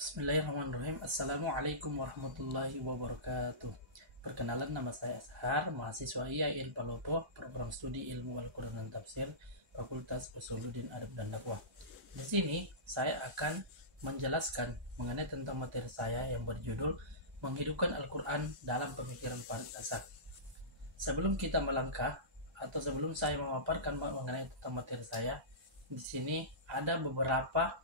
Bismillahirrahmanirrahim. Assalamualaikum warahmatullahi wabarakatuh. Perkenalan, nama saya Ashar, mahasiswa IAIN Palopo, program studi ilmu Al-Quran dan Tafsir, Fakultas Usuluddin Adab dan Dakwah. Di sini saya akan menjelaskan mengenai tentang materi saya yang berjudul Menghidupkan Al-Quran dalam Pemikiran Farid Asak. Sebelum kita melangkah atau sebelum saya memaparkan mengenai tentang materi saya, di sini ada beberapa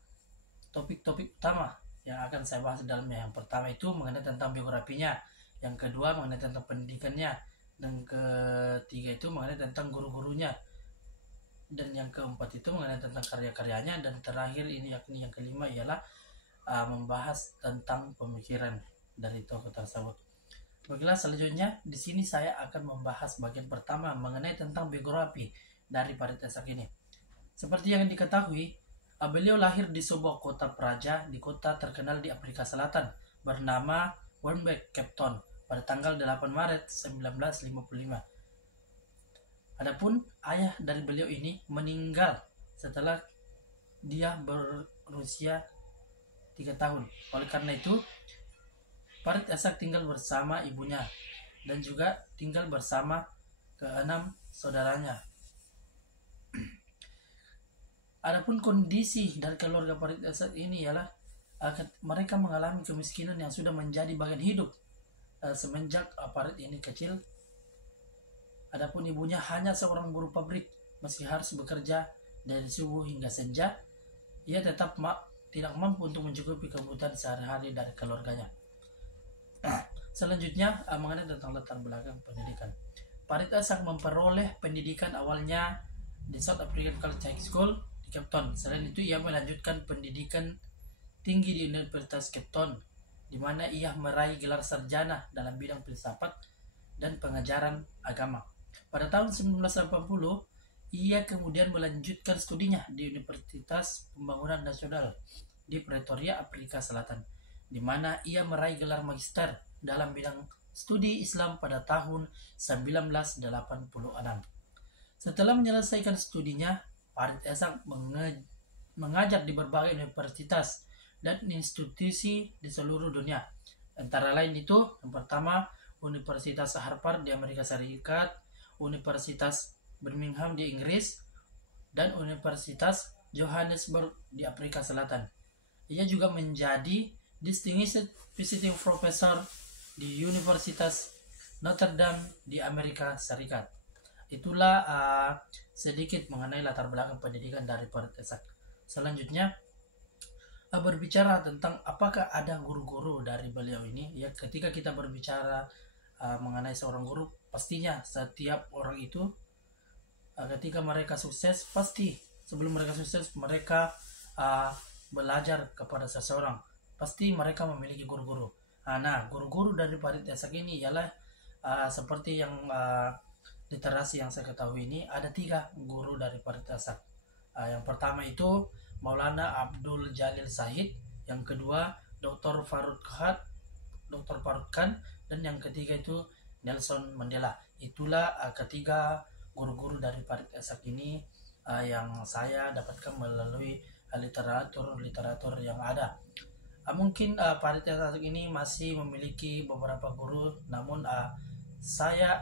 topik-topik utama yang akan saya bahas di dalamnya. Yang pertama itu mengenai tentang biografinya, yang kedua mengenai tentang pendidikannya, dan ketiga itu mengenai tentang guru-gurunya, dan yang keempat itu mengenai tentang karya-karyanya, dan terakhir ini yakni yang kelima ialah membahas tentang pemikiran dari tokoh tersebut. Baiklah, selanjutnya di sini saya akan membahas bagian pertama mengenai tentang biografi dari Farid Asak ini. Seperti yang diketahui, beliau lahir di sebuah kota praja di kota terkenal di Afrika Selatan bernama Wernbeek, Cape Town pada tanggal 8 Maret 1955. Adapun ayah dari beliau ini meninggal setelah dia berusia 3 tahun. Oleh karena itu, Farid Asak tinggal bersama ibunya dan juga tinggal bersama keenam saudaranya. Adapun kondisi dari keluarga Farid Asak ini ialah mereka mengalami kemiskinan yang sudah menjadi bagian hidup semenjak Farid ini kecil. Adapun ibunya hanya seorang buruh pabrik, meski harus bekerja dari subuh hingga senja, ia tetap tidak mampu untuk mencukupi kebutuhan sehari-hari dari keluarganya. Selanjutnya mengenai tentang latar belakang pendidikan. Farid Asak memperoleh pendidikan awalnya di South African College High School di Cape Town. Selain itu ia melanjutkan pendidikan tinggi di Universitas Cape Town, di mana ia meraih gelar sarjana dalam bidang filsafat dan pengajaran agama. Pada tahun 1980, ia kemudian melanjutkan studinya di Universitas Pembangunan Nasional di Pretoria, Afrika Selatan, di mana ia meraih gelar magister dalam bidang studi Islam pada tahun 1986. Setelah menyelesaikan studinya, Farid Asak mengajar di berbagai universitas dan institusi di seluruh dunia. Antara lain itu, yang pertama, Universitas Harvard di Amerika Serikat, Universitas Birmingham di Inggris, dan Universitas Johannesburg di Afrika Selatan. Ia juga menjadi Distinguished Visiting Professor di Universitas Notre Dame di Amerika Serikat. Itulah sedikit mengenai latar belakang pendidikan dari Farid Asak. Selanjutnya berbicara tentang apakah ada guru-guru dari beliau ini. Ya, ketika kita berbicara mengenai seorang guru, pastinya setiap orang itu ketika mereka sukses, pasti sebelum mereka sukses mereka belajar kepada seseorang. Pasti mereka memiliki guru-guru. Nah, guru-guru dari Farid Asak ini ialah seperti yang literasi yang saya ketahui ini, ada 3 guru dari Farid Asak. Yang pertama itu Maulana Abdul Jalil Sahid, yang kedua Dr. Farud Khan, dan yang ketiga itu Nelson Mandela. Itulah ketiga guru-guru dari Farid Asak ini yang saya dapatkan melalui literatur yang ada. Mungkin Farid Asak ini masih memiliki beberapa guru, namun saya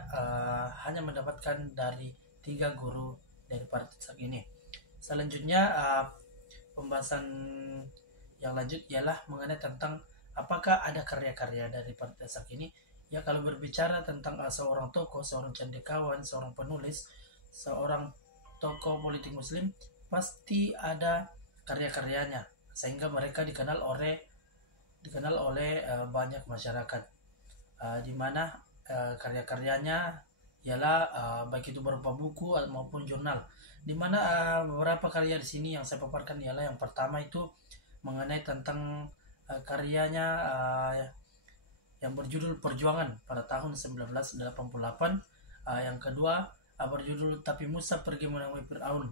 hanya mendapatkan dari 3 guru dari Farid Asak ini. Selanjutnya pembahasan yang lanjut ialah mengenai tentang apakah ada karya-karya dari Farid Asak ini. Ya, kalau berbicara tentang seorang tokoh, seorang cendekiawan, seorang penulis, seorang tokoh politik muslim, pasti ada karya-karyanya sehingga mereka dikenal oleh banyak masyarakat, di mana karya-karyanya ialah baik itu berupa buku maupun jurnal, di mana beberapa karya di sini yang saya paparkan ialah yang pertama itu mengenai tentang karyanya yang berjudul Perjuangan pada tahun 1988, yang kedua berjudul Tapi Musa Pergi Menemui Fir'aun,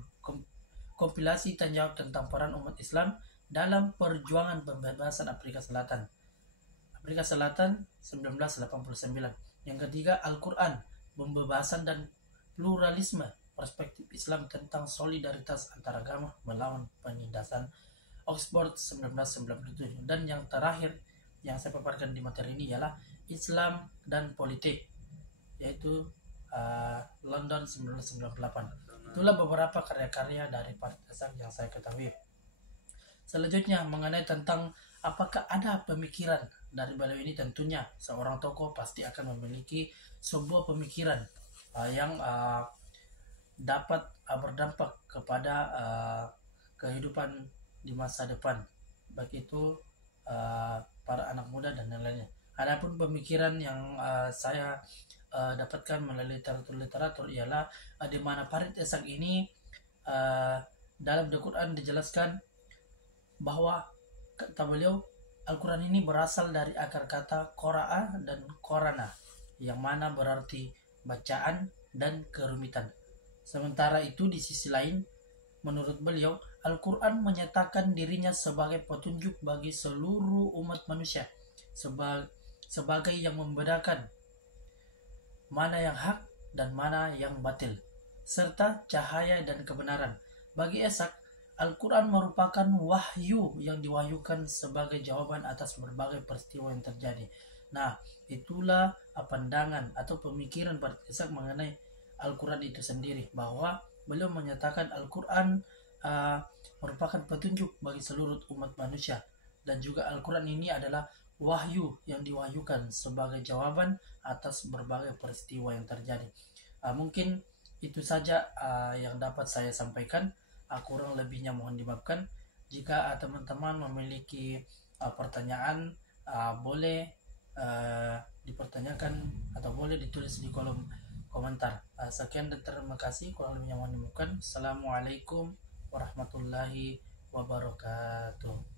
kompilasi tanya jawab tentang peran umat Islam dalam perjuangan pembebasan Afrika Selatan 1989. Yang ketiga Al-Quran, pembebasan dan pluralisme, perspektif Islam tentang solidaritas antaragama melawan penindasan Oxford 1997. Dan yang terakhir yang saya paparkan di materi ini ialah Islam dan Politik, yaitu London 1998. Itulah beberapa karya-karya dari Farid Ezak yang saya ketahui. Selanjutnya mengenai tentang apakah ada pemikiran dari beliau ini, tentunya seorang tokoh pasti akan memiliki sebuah pemikiran yang dapat berdampak kepada kehidupan di masa depan, baik itu para anak muda dan yang lainnya. Adapun pemikiran yang saya dapatkan melalui literatur ialah di mana Farid Ezak ini dalam Al-Quran dijelaskan bahwa kata beliau Al-Quran ini berasal dari akar kata Qara'a dan Qorana, yang mana berarti bacaan dan kerumitan. Sementara itu di sisi lain, menurut beliau, Al-Quran menyatakan dirinya sebagai petunjuk bagi seluruh umat manusia, sebagai yang membedakan mana yang hak dan mana yang batil, serta cahaya dan kebenaran. Bagi Ezak, Al-Quran merupakan wahyu yang diwahyukan sebagai jawaban atas berbagai peristiwa yang terjadi. Nah, itulah pandangan atau pemikiran Farid Ezak mengenai Al-Quran itu sendiri, bahwa beliau menyatakan Al-Quran merupakan petunjuk bagi seluruh umat manusia, dan juga Al-Quran ini adalah wahyu yang diwahyukan sebagai jawaban atas berbagai peristiwa yang terjadi. Mungkin itu saja yang dapat saya sampaikan. Kurang lebihnya mohon dimaafkan. Jika teman-teman memiliki pertanyaan, boleh dipertanyakan atau boleh ditulis di kolom komentar. Sekian dan terima kasih. Kurang lebihnya mohon dimaafkan. Assalamualaikum warahmatullahi wabarakatuh.